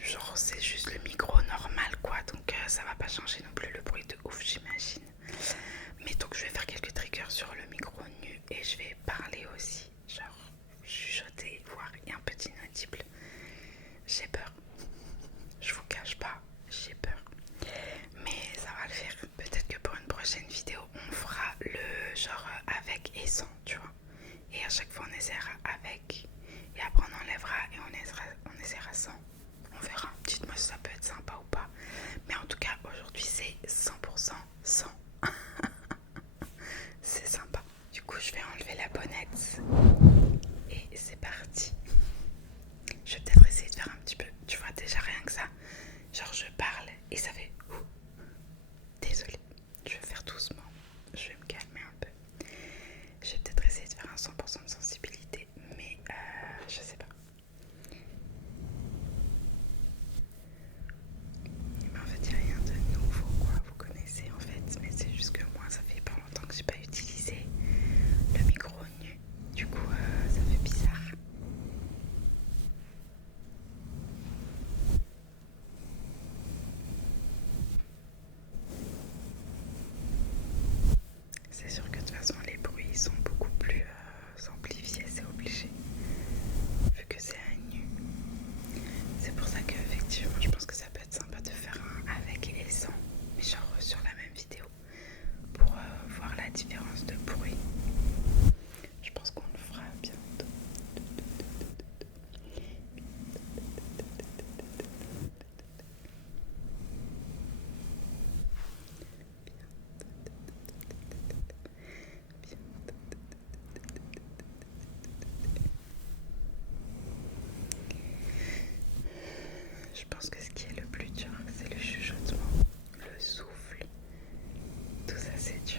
genre c'est juste le micro normal quoi, donc ça va pas changer non plus le bruit de ouf j'imagine. Mais donc je vais faire quelques triggers sur le micro nu et je vais parler aussi, genre chuchoter, voire un petit inaudible. J'ai peur, je vous cache pas, j'ai peur. Mais ça va le faire. Peut-être que pour une prochaine vidéo, on fera le genre avec et sans, tu vois. Et à chaque fois, on essaiera avec. Et après, on enlèvera et on essaiera sans. On verra. Dites-moi si ça peut être sympa ou pas. Mais en tout cas, aujourd'hui, c'est 100% sans. C'est sympa. Du coup, je vais enlever la bonnette. Et c'est parti. Je vais peut-être essayer de faire un petit peu. Tu vois, déjà rien que ça. Genre, je parle et ça fait. Désolée, je vais faire doucement, je vais me calmer un peu. Je vais peut-être essayer de faire un 100% de sensibilité, mais je sais pas. Mais en fait, il n'y a rien de nouveau, quoi. Vous connaissez en fait, mais c'est juste que moi, ça fait pas longtemps que j'ai pas utilisé le micro nu. Du coup, ça fait bizarre. C'est sûr que de toute façon, les bruits sont beaucoup plus amplifiés, c'est obligé, vu que c'est un nu. C'est pour ça que effectivement je pense que ça peut être sympa de faire un avec et sans, mais genre sur la même vidéo, pour voir la différence de bruit. Je pense qu'on le fera bientôt. Je pense que ce qui est le plus dur, c'est le chuchotement, le souffle, tout ça c'est dur.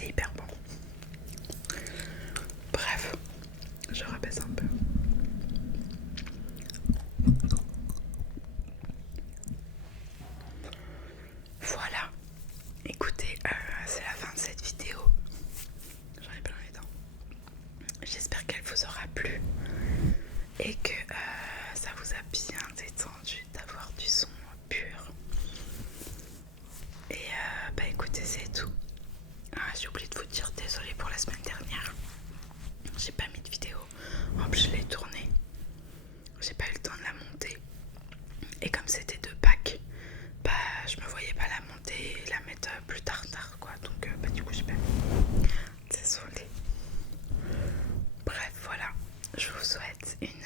c'est hyper bon. Bref, je rabaisse un peu. Voilà, écoutez, c'est la fin de cette vidéo. J'en ai plein les dents. J'espère qu'elle vous aura plu et que ça vous a bien détendu d'avoir du son pur. Et bah écoutez, c'est tout. J'ai oublié de vous dire, désolée pour la semaine dernière. J'ai pas mis de vidéo. En plus, je l'ai tournée. J'ai pas eu le temps de la monter. Et comme c'était de Pâques, bah je me voyais pas la monter et la mettre plus tard quoi. Donc bah du coup j'ai pas mis. Désolée. Bref, voilà. Je vous souhaite une